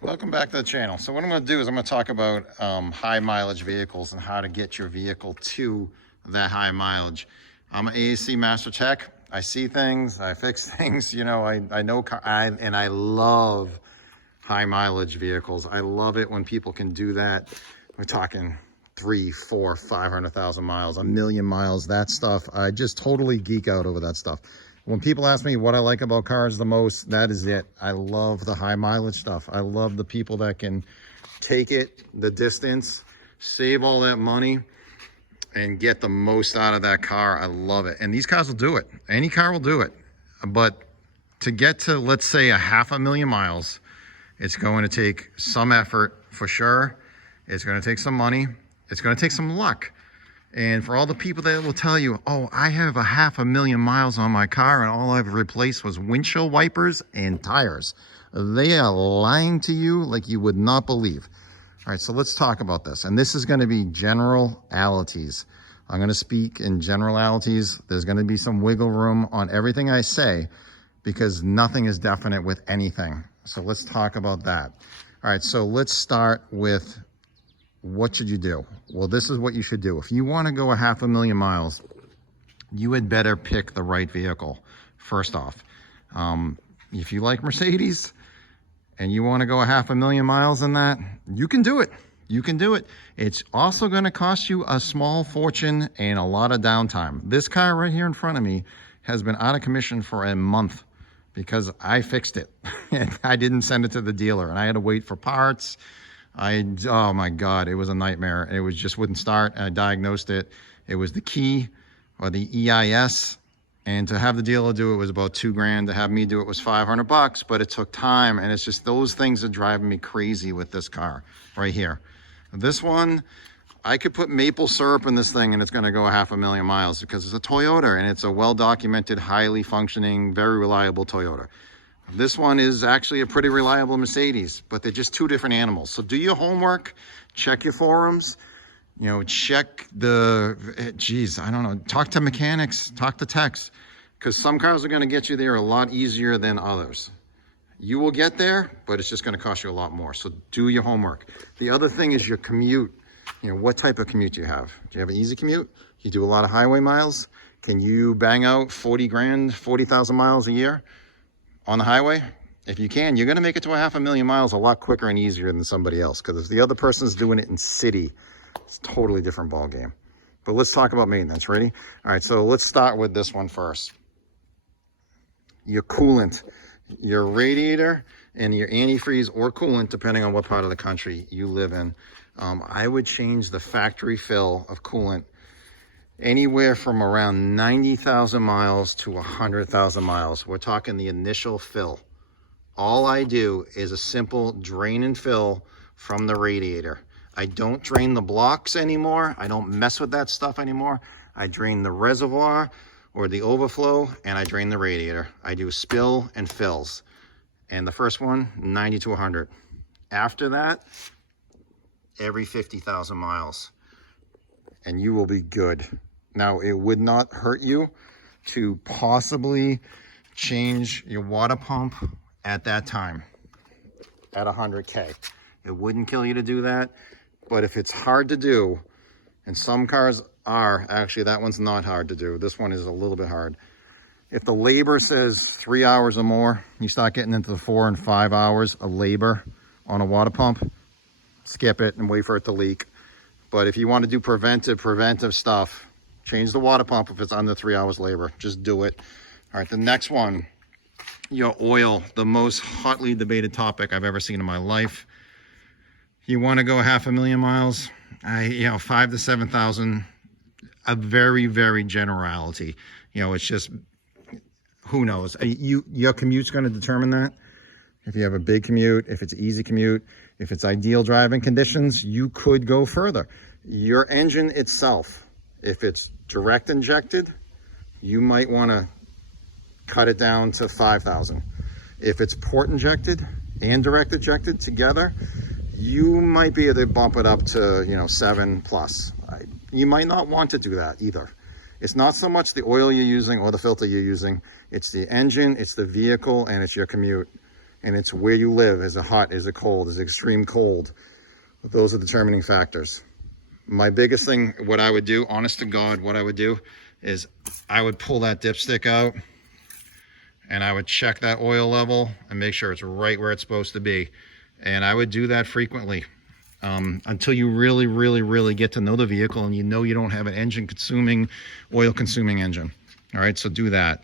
Welcome back to the channel. So what I'm going to do is I'm going to talk about high mileage vehicles and how to get your vehicle to that high mileage. I'm an ASE Master Tech. I see things, I fix things, you know, I know, and I love high mileage vehicles. I love it when people can do that. We're talking 3, 4, 500,000 miles, 1,000,000 miles, that stuff. I just totally geek out over that stuff. When people ask me what I like about cars the most, that is it. I love the high mileage stuff. I love the people that can take it the distance, save all that money, and get the most out of that car. I love it. And these cars will do it. Any car will do it. But to get to, let's say, 500,000 miles, it's going to take some effort for sure. It's going to take some money. It's going to take some luck. And for all the people that will tell you, oh, I have 500,000 miles on my car and all I've replaced was windshield wipers and tires. They are lying to you like you would not believe. All right, so let's talk about this. And this is going to be generalities. I'm going to speak in generalities. There's going to be some wiggle room on everything I say because nothing is definite with anything. So let's talk about that. All right, so let's start with what should you do? Well, this is what you should do. If you want to go 500,000 miles, you had better pick the right vehicle, first off. If you like Mercedes and you want to go 500,000 miles in that, you can do it. You can do it. It's also going to cost you a small fortune and a lot of downtime. This car right here in front of me has been out of commission for a month because I fixed it. And I didn't send it to the dealer and I had to wait for parts. Oh my God, it was a nightmare. It was just wouldn't start. I diagnosed it. It was the key or the EIS. And to have the dealer do it was about $2,000. To have me do it was $500, but it took time. And it's just those things are driving me crazy with this car right here. This one, I could put maple syrup in this thing and it's gonna go 500,000 miles because it's a Toyota and it's a well-documented, highly functioning, very reliable Toyota. This one is actually a pretty reliable Mercedes, but they're just two different animals. So do your homework, check your forums, you know, check I don't know, talk to mechanics, talk to techs, because some cars are going to get you there a lot easier than others. You will get there, but it's just going to cost you a lot more. So do your homework. The other thing is your commute. You know, what type of commute do you have? Do you have an easy commute? You do a lot of highway miles? Can you bang out 40 grand, 40,000 miles a year on the highway? If you can, you're going to make it to 500,000 miles a lot quicker and easier than somebody else, because if the other person's doing it in city, it's a totally different ball game. But let's talk about maintenance. Ready? All right, so let's start with this one first. Your coolant, your radiator, and your antifreeze or coolant, depending on what part of the country you live in. I would change the factory fill of coolant anywhere from around 90,000 miles to 100,000 miles. We're talking the initial fill. All I do is a simple drain and fill from the radiator. I don't drain the blocks anymore. I don't mess with that stuff anymore. I drain the reservoir or the overflow and I drain the radiator. I do spill and fills. And the first one, 90 to 100. After that, every 50,000 miles. And you will be good. Now, it would not hurt you to possibly change your water pump at that time, at 100K. It wouldn't kill you to do that, but if it's hard to do, and some cars are, actually that one's not hard to do. This one is a little bit hard. If the labor says 3 hours or more, you start getting into the 4 and 5 hours of labor on a water pump, skip it and wait for it to leak. But if you want to do preventive stuff, change the water pump if it's under 3 hours labor. Just do it. All right, the next one, your oil, the most hotly debated topic I've ever seen in my life. You want to go 500,000 miles, 5 to 7,000, a very, very generality. You know, it's just, who knows? Your commute's going to determine that. If you have a big commute, if it's easy commute, if it's ideal driving conditions, you could go further. Your engine itself, if it's direct injected, you might want to cut it down to 5,000. If it's port injected and direct injected together, you might be able to bump it up to 7 plus. You might not want to do that either. It's not so much the oil you're using or the filter you're using. It's the engine, it's the vehicle, and it's your commute. and it's where you live. Is it hot? Is it cold? Is it extreme cold? Those are determining factors. My biggest thing, what I would do, honest to God, what I would do is I would pull that dipstick out and I would check that oil level and make sure it's right where it's supposed to be. And I would do that frequently until you really get to know the vehicle and you know you don't have an oil consuming engine. All right, so do that.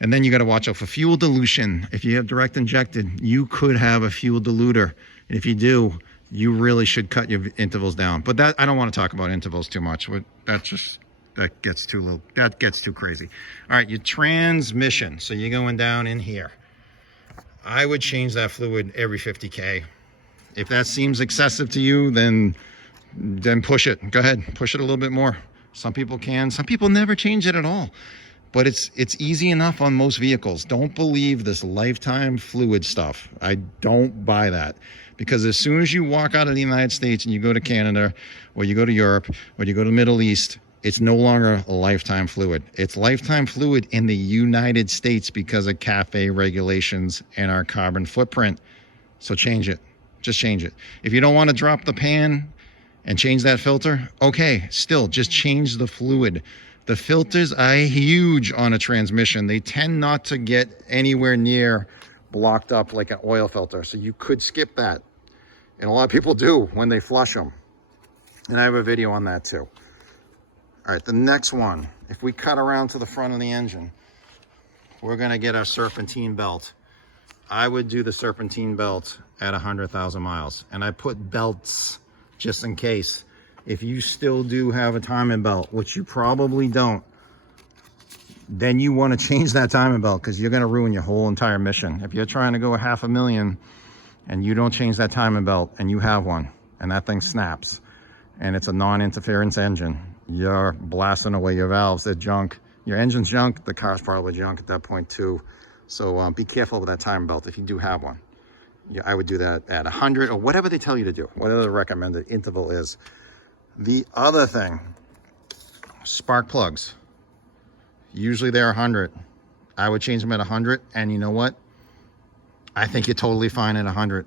And then you got to watch out for fuel dilution. If you have direct injected, you could have a fuel diluter. And if you do, you really should cut your intervals down. But that, I don't want to talk about intervals too much. That gets too crazy. All right, your transmission. So you're going down in here. I would change that fluid every 50K. If that seems excessive to you, then push it. Go ahead, push it a little bit more. Some people can, some people never change it at all. But it's easy enough on most vehicles. Don't believe this lifetime fluid stuff. I don't buy that. Because as soon as you walk out of the United States and you go to Canada, or you go to Europe, or you go to the Middle East, it's no longer a lifetime fluid. It's lifetime fluid in the United States because of CAFE regulations and our carbon footprint. So change it. Just change it. If you don't want to drop the pan and change that filter, okay, still just change the fluid. The filters are huge on a transmission. They tend not to get anywhere near blocked up like an oil filter. So you could skip that. And a lot of people do when they flush them. And I have a video on that too. All right, the next one, if we cut around to the front of the engine, we're gonna get our serpentine belt. I would do the serpentine belt at 100,000 miles. And I put belts just in case. If you still do have a timing belt, which you probably don't, then you want to change that timing belt because you're going to ruin your whole entire mission. If you're trying to go 500,000 and you don't change that timing belt and you have one and that thing snaps and it's a non-interference engine, you're blasting away your valves. They're junk. Your engine's junk. The car's probably junk at that point too. So be careful with that timing belt if you do have one. Yeah, I would do that at 100 or whatever they tell you to do, whatever the recommended interval is. The other thing, spark plugs. Usually they're 100. I would change them at 100, and you know what? I think you're totally fine at 100.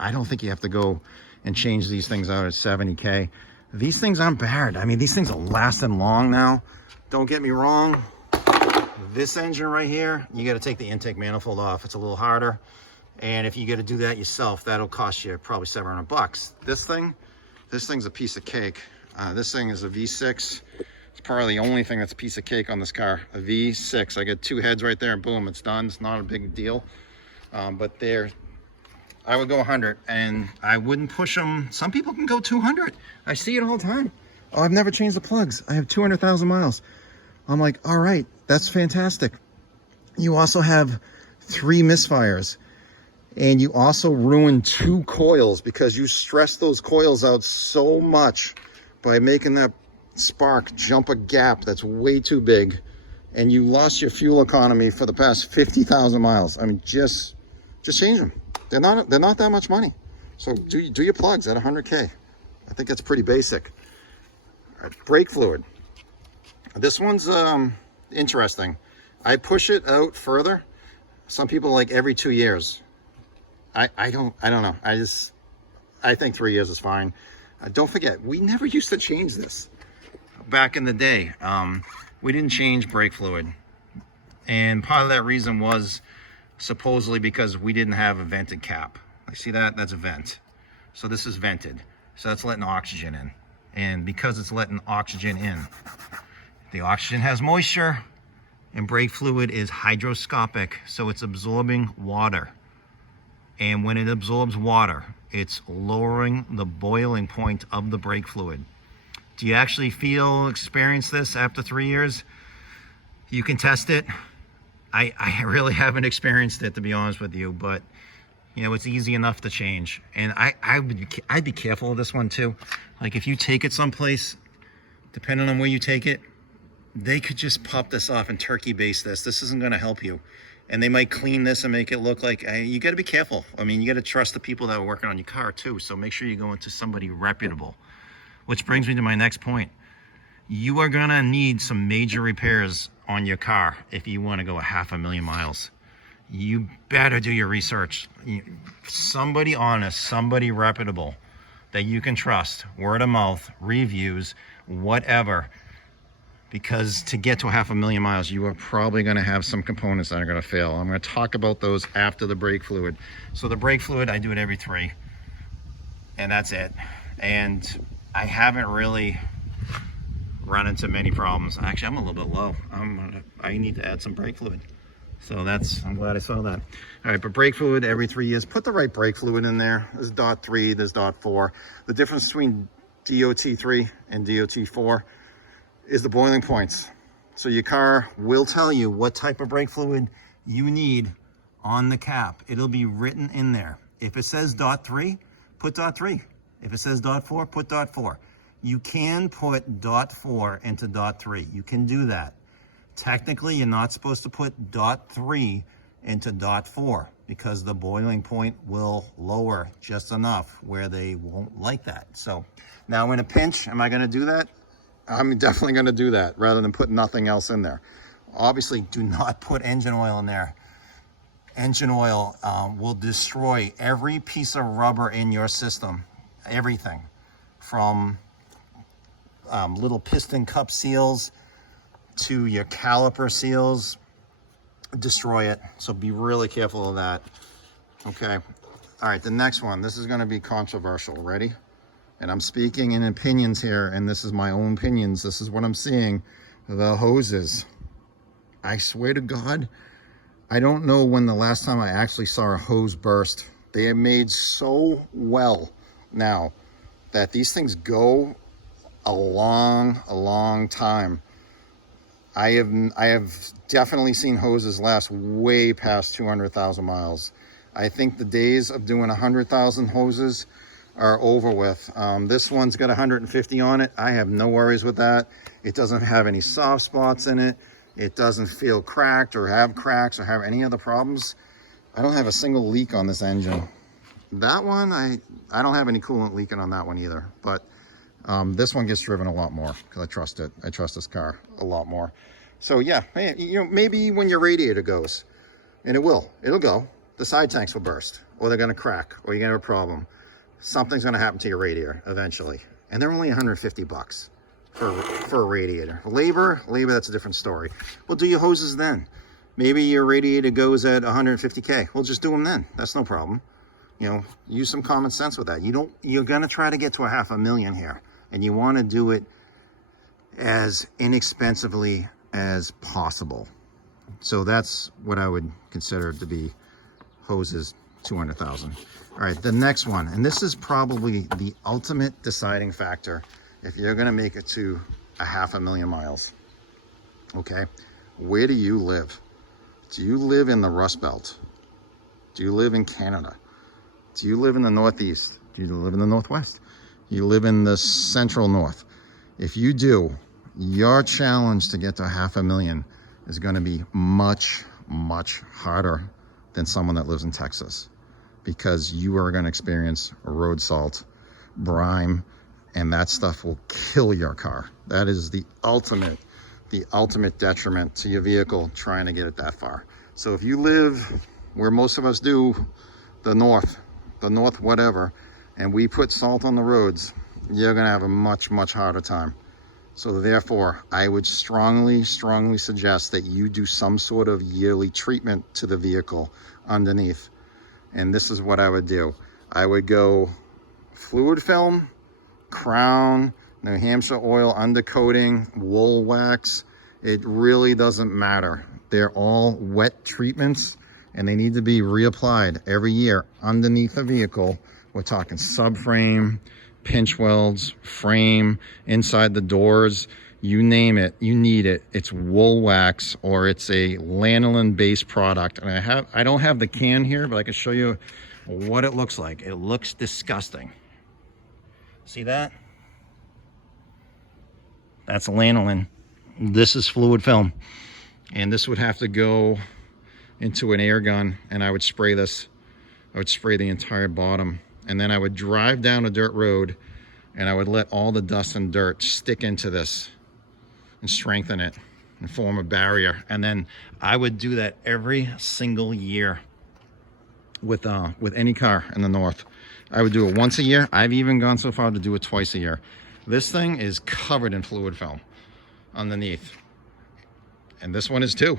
I don't think you have to go and change these things out at 70K. These things aren't bad. I mean, these things are lasting long now. Don't get me wrong. This engine right here, you got to take the intake manifold off. It's a little harder. And if you got to do that yourself, that'll cost you probably $700. This thing's a piece of cake. This thing is a V6. It's probably the only thing that's a piece of cake on this car. A V6. I get 2 heads right there and boom, it's done. It's not a big deal. But I would go 100 and I wouldn't push them. Some people can go 200. I see it all the time. Oh, I've never changed the plugs. I have 200,000 miles. I'm like, all right, that's fantastic. You also have 3 misfires. And you also ruin 2 coils because you stress those coils out so much by making that spark jump a gap that's way too big. And you lost your fuel economy for the past 50,000 miles. I mean, just change them. They're not that much money. So do your plugs at 100K. I think that's pretty basic. All right, brake fluid. This one's interesting. I push it out further. Some people like every 2 years. I don't know. I think 3 years is fine. Don't forget, we never used to change this back in the day. We didn't change brake fluid. And part of that reason was supposedly because we didn't have a vented cap. I see that? That's a vent. So this is vented. So that's letting oxygen in. And because it's letting oxygen in, the oxygen has moisture and brake fluid is hydroscopic. So it's absorbing water. And when it absorbs water, it's lowering the boiling point of the brake fluid. Do you actually experience this after 3 years? You can test it. I really haven't experienced it, to be honest with you, but you know, it's easy enough to change. And I'd be careful with this one too. Like if you take it someplace, depending on where you take it, they could just pop this off and turkey base this. This isn't going to help you. And they might clean this and make it look like, you got to be careful. I mean, you got to trust the people that are working on your car too. So make sure you go into somebody reputable. Which brings me to my next point. You are going to need some major repairs on your car if you want to go 500,000 miles. you better do your research. Somebody honest, somebody reputable that you can trust, word of mouth, reviews, whatever. Because to get to 500,000 miles, you are probably going to have some components that are going to fail. I'm going to talk about those after the brake fluid. So the brake fluid, I do it every 3, and that's it. And I haven't really run into many problems. Actually, I'm a little bit low. I need to add some brake fluid. So I'm glad I saw that. All right, but brake fluid every 3 years. Put the right brake fluid in there. There's DOT3, there's DOT4. The difference between DOT3 and DOT4 is the boiling points. So your car will tell you what type of brake fluid you need on the cap. It'll be written in there. If it says DOT3, put DOT3. If it says DOT4, put DOT4. You can put DOT4 into DOT3. You can do that. Technically, you're not supposed to put DOT3 into DOT4 because the boiling point will lower just enough where they won't like that. So now in a pinch, am I going to do that? I'm definitely going to do that rather than put nothing else in there. Obviously, do not put engine oil in there. Engine oil will destroy every piece of rubber in your system. Everything from little piston cup seals to your caliper seals, destroy it. So be really careful of that. Okay. All right, the next one. This is going to be controversial. Ready? And I'm speaking in opinions here, and this is my own opinions. This is what I'm seeing. The hoses. I swear to God, I don't know when the last time I actually saw a hose burst. They are made so well now that these things go a long time. I have definitely seen hoses last way past 200,000 miles. I think the days of doing 100,000 hoses are over with. This one's got 150 on it. I have no worries with that. It doesn't have any soft spots in it. It doesn't feel cracked or have cracks or have any other problems. I don't have a single leak on this engine. That one, I don't have any coolant leaking on that one either. But this one gets driven a lot more because I trust it. I trust this car a lot more. So yeah, maybe when your radiator goes, and it'll go, the side tanks will burst, or they're gonna crack, or you're gonna have a problem. Something's gonna happen to your radiator eventually. And they're only 150 bucks for a radiator. Labor, that's a different story. Well, do your hoses then. Maybe your radiator goes at 150K. Well, just do them then. That's no problem. Use some common sense with that. You're gonna try to get to 500,000 here, and you wanna do it as inexpensively as possible. So that's what I would consider to be hoses 200,000. All right, the next one, and this is probably the ultimate deciding factor if you're gonna make it to 500,000 miles. Okay, where do you live? Do you live in the Rust Belt? Do you live in Canada? Do you live in the Northeast? Do you live in the Northwest? You live in the Central North? If you do, your challenge to get to 500,000 is going to be much harder than someone that lives in Texas, because you are going to experience road salt, brine, and that stuff will kill your car. That is the ultimate detriment to your vehicle trying to get it that far. So if you live where most of us do, the north whatever, and we put salt on the roads, you're going to have a much harder time. So therefore, I would strongly suggest that you do some sort of yearly treatment to the vehicle underneath. And this is what I would do. I would go fluid film, crown, New Hampshire oil, undercoating, wool wax. It really doesn't matter. They're all wet treatments, and they need to be reapplied every year underneath the vehicle. We're talking subframe, pinch welds, frame, inside the doors, you name it, you need it. It's wool wax, or it's a lanolin based product. And I don't have the can here, but I can show you what it looks like. It looks disgusting. See that? That's lanolin. This is fluid film. And this would have to go into an air gun, and I would spray this. I would spray the entire bottom. And then I would drive down a dirt road, and I would let all the dust and dirt stick into this and strengthen it. and form a barrier. And then I would do that every single year with any car in the North. I would do it once a year. I've even gone so far to do it twice a year. This thing is covered in fluid film underneath. And this one is too.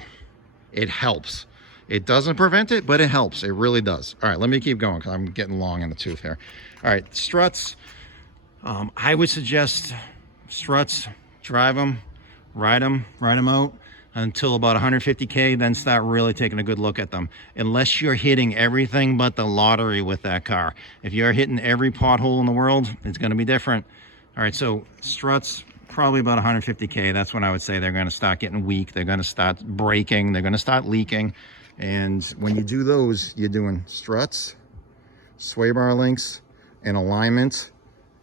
It helps. It doesn't prevent it, but it helps. It really does. All right, let me keep going because I'm getting long in the tooth here. All right, struts. I would suggest struts, drive them, ride them out until about 150K, then start really taking a good look at them. Unless you're hitting everything but the lottery with that car. If you're hitting every pothole in the world, it's going to be different. All right, so struts, probably about 150K. That's when I would say they're going to start getting weak. They're going to start breaking. They're going to start leaking. And when you do those, you're doing struts, sway bar links, and alignment,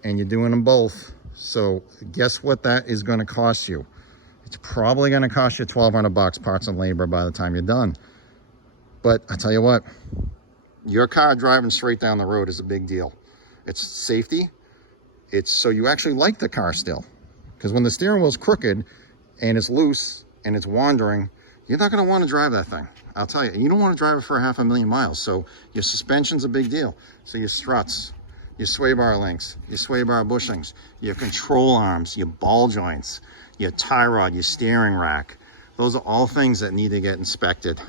and you're doing them both. So guess what that is going to cost you? It's probably going to cost you $1,200 parts and labor by the time you're done. But I tell you what, your car driving straight down the road is a big deal. It's safety. It's so you actually like the car still. Because when the steering wheel's crooked and it's loose and it's wandering, you're not going to want to drive that thing. I'll tell you. And you don't want to drive it for 500,000 miles. So your suspension's a big deal. So your struts, your sway bar links, your sway bar bushings, your control arms, your ball joints, your tie rod, your steering rack. Those are all things that need to get inspected.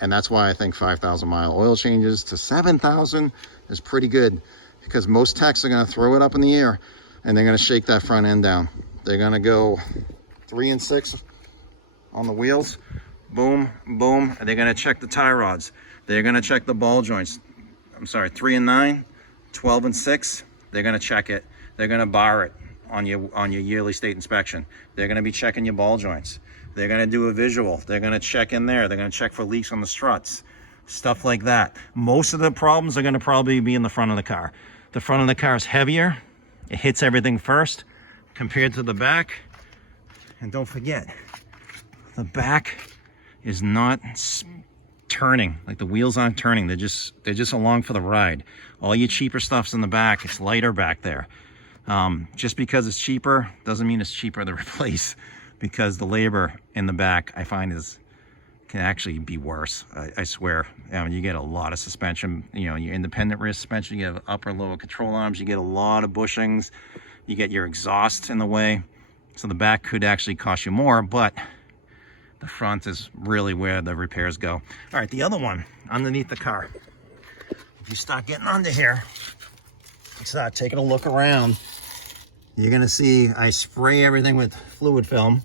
And that's why I think 5,000 mile oil changes to 7,000 is pretty good, because most techs are going to throw it up in the air and they're going to shake that front end down. They're going to go 3 and 6 on the wheels. Boom, boom. And they're going to check the tie rods. They're going to check the ball joints. I'm sorry, 3 and 9, 12 and 6. They're going to check it. They're going to bar it on your yearly state inspection. They're going to be checking your ball joints. They're going to do a visual. They're going to check in there. They're going to check for leaks on the struts, stuff like that. Most of the problems are going to probably be in the front of the car. The front of the car is heavier. It hits everything first compared to the back. And don't forget, the back is not turning. Like, the wheels aren't turning. They're just along for the ride. All your cheaper stuff's in the back. It's lighter back there. Just because it's cheaper doesn't mean it's cheaper to replace, because the labor in the back, I find, can actually be worse. I swear. You get a lot of suspension, your independent rear suspension, you get upper and lower control arms, you get a lot of bushings, you get your exhaust in the way. So the back could actually cost you more, but the front is really where the repairs go. All right, the other one underneath the car. If you start getting under here, start taking a look around, you're gonna see I spray everything with fluid film,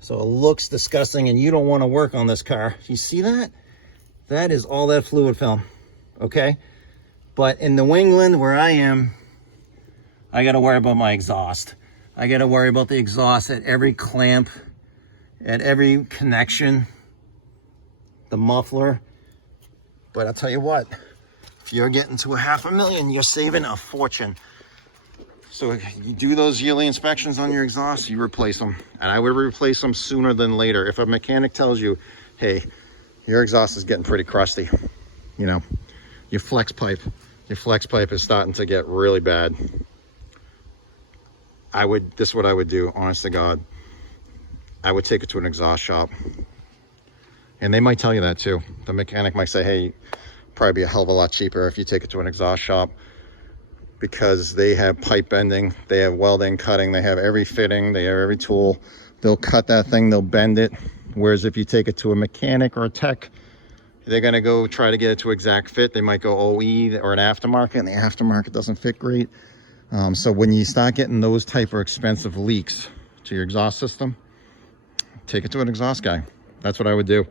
so it looks disgusting, and you don't want to work on this car. You see that? That is all that fluid film, okay? But in New England, where I am, I got to worry about my exhaust. I got to worry about the exhaust at every clamp, at every connection, the muffler. But I'll tell you what, if you're getting to $500,000, you're saving a fortune. So you do those yearly inspections on your exhaust, you replace them. And I would replace them sooner than later. If a mechanic tells you, hey, your exhaust is getting pretty crusty, your flex pipe is starting to get really bad, this is what I would do, honest to God. I would take it to an exhaust shop. And they might tell you that too. The mechanic might say, hey, probably be a hell of a lot cheaper if you take it to an exhaust shop, because they have pipe bending, they have welding, cutting, they have every fitting, they have every tool. They'll cut that thing, they'll bend it. Whereas if you take it to a mechanic or a tech, they're gonna go try to get it to exact fit. They might go OE or an aftermarket, and the aftermarket doesn't fit great. So when you start getting those type of expensive leaks to your exhaust system, take it to an exhaust guy. That's what I would do.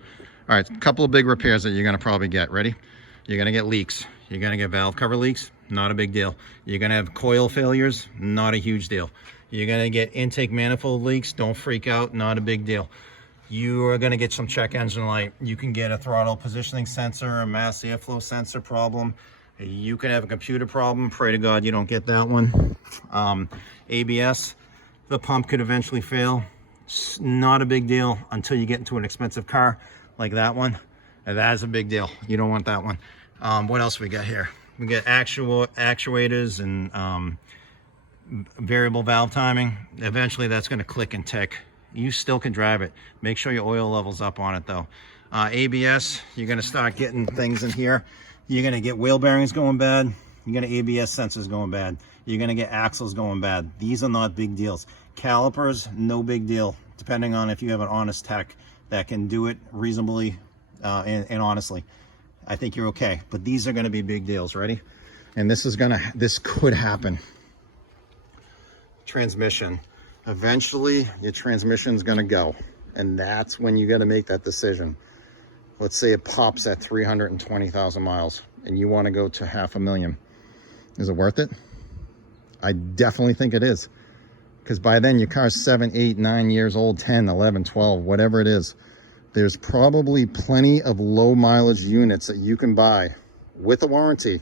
All right, a couple of big repairs that you're gonna probably get. Ready? You're gonna get leaks. You're gonna get valve cover leaks. Not a big deal. You're gonna have coil failures. Not a huge deal. You're gonna get intake manifold leaks. Don't freak out. Not a big deal. You are gonna get some check engine light. You can get a throttle positioning sensor, a mass airflow sensor problem. You can have a computer problem. Pray to God you don't get that one. ABS, the pump could eventually fail. It's not a big deal until you get into an expensive car like that one. And that is a big deal. You don't want that one. What else we got here? We get actuators and variable valve timing. Eventually that's going to click and tick, you still can drive it. Make sure your oil level's up on it though. ABS, you're gonna start getting things in here. You're gonna get wheel bearings going bad. You're gonna ABS sensors going bad. You're gonna get axles going bad. These are not big deals. Calipers, no big deal, depending on if you have an honest tech that can do it reasonably and honestly. I think you're okay, but these are gonna be big deals. Ready? And this could happen. Transmission. Eventually, your transmission's gonna go, and that's when you gotta make that decision. Let's say it pops at 320,000 miles, and you wanna go to 500,000. Is it worth it? I definitely think it is. Because by then, your car's 7, 8, 9 years old, 10, 11, 12, whatever it is. There's probably plenty of low mileage units that you can buy with a warranty,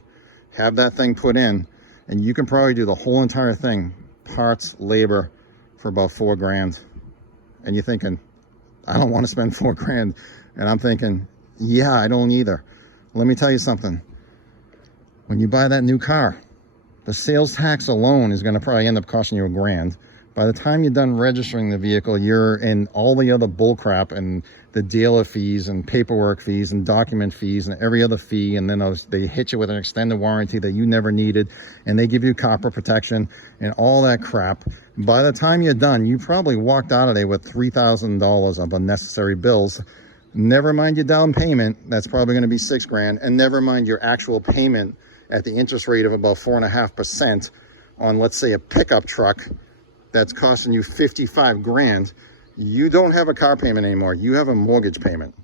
have that thing put in, and you can probably do the whole entire thing, parts, labor, for about $4 grand. And you're thinking, I don't want to spend $4 grand. And I'm thinking, yeah, I don't either. Let me tell you something. When you buy that new car, the sales tax alone is going to probably end up costing you $1 grand. By the time you're done registering the vehicle, you're in all the other bull crap and the dealer fees and paperwork fees and document fees and every other fee. And then they hit you with an extended warranty that you never needed. And they give you copper protection and all that crap. By the time you're done, you probably walked out of there with $3,000 of unnecessary bills. Never mind your down payment. That's probably going to be $6 grand. And never mind your actual payment at the interest rate of about 4.5% on, let's say, a pickup truck that's costing you 55 grand. You don't have a car payment anymore. You have a mortgage payment.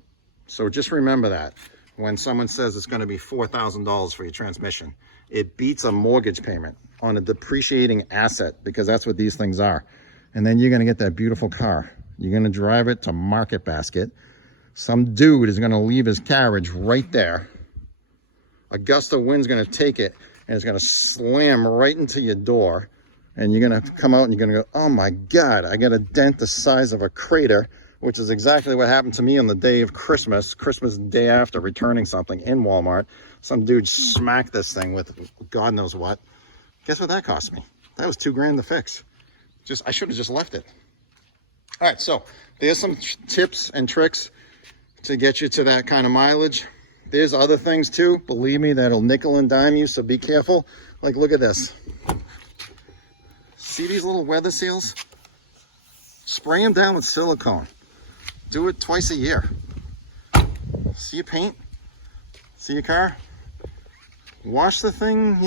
So just remember that when someone says it's going to be $4,000 for your transmission, it beats a mortgage payment on a depreciating asset, because that's what these things are. And then you're going to get that beautiful car. You're going to drive it to Market Basket. Some dude is going to leave his carriage right there. A gust of wind's going to take it and it's going to slam right into your door. And you're going to come out and you're going to go, oh my God, I got a dent the size of a crater, which is exactly what happened to me on the day of Christmas day after returning something in Walmart. Some dude smacked this thing with God knows what. Guess what that cost me? That was $2 grand to fix. I should have just left it. All right, so there's some tips and tricks to get you to that kind of mileage. There's other things too, believe me, that'll nickel and dime you, so be careful. Like, look at this. See these little weather seals? Spray them down with silicone. Do it twice a year. See your paint? See your car? Wash the thing,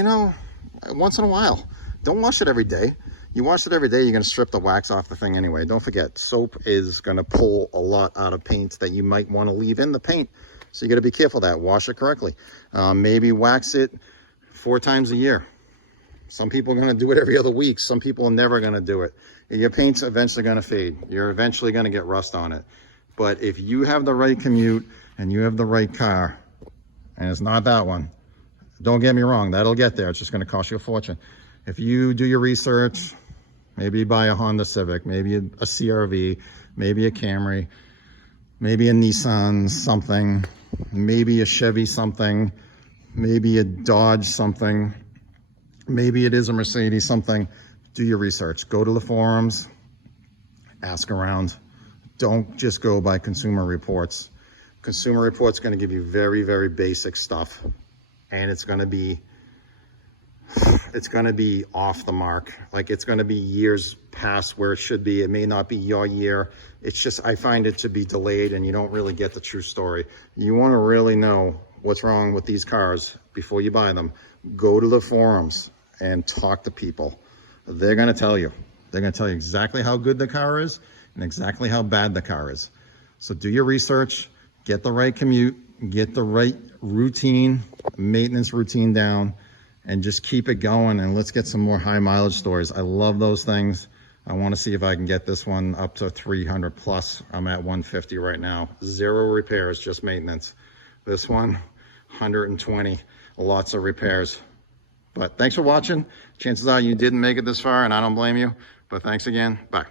once in a while. Don't wash it every day. You wash it every day, you're going to strip the wax off the thing anyway. Don't forget, soap is going to pull a lot out of paint that you might want to leave in the paint. So you got to be careful of that. Wash it correctly. Maybe wax it 4 times a year. Some people are going to do it every other week. Some people are never going to do it. Your paint's eventually going to fade. You're eventually going to get rust on it. But if you have the right commute and you have the right car, and it's not that one, don't get me wrong, that'll get there. It's just going to cost you a fortune. If you do your research, maybe buy a Honda Civic, maybe a CRV, maybe a Camry, maybe a Nissan something, maybe a Chevy something, maybe a Dodge something, maybe it is a Mercedes something. Do your research. Go to the forums, ask around. Don't just go by Consumer Reports. Consumer Reports going to give you very, very basic stuff, and it's going to be off the mark. Like, it's going to be years past where it should be. It may not be your year. It's just, I find it to be delayed, and you don't really get the true story. You want to really know what's wrong with these cars before you buy them. Go to the forums and talk to people. They're going to tell you. They're going to tell you exactly how good the car is and exactly how bad the car is. So do your research, get the right commute, get the right routine, maintenance routine down, and just keep it going. And let's get some more high mileage stories. I love those things. I want to see if I can get this one up to 300 plus. I'm at 150 right now. 0 repairs, just maintenance. This one, 120, lots of repairs. But thanks for watching. Chances are you didn't make it this far, and I don't blame you. But thanks again. Bye.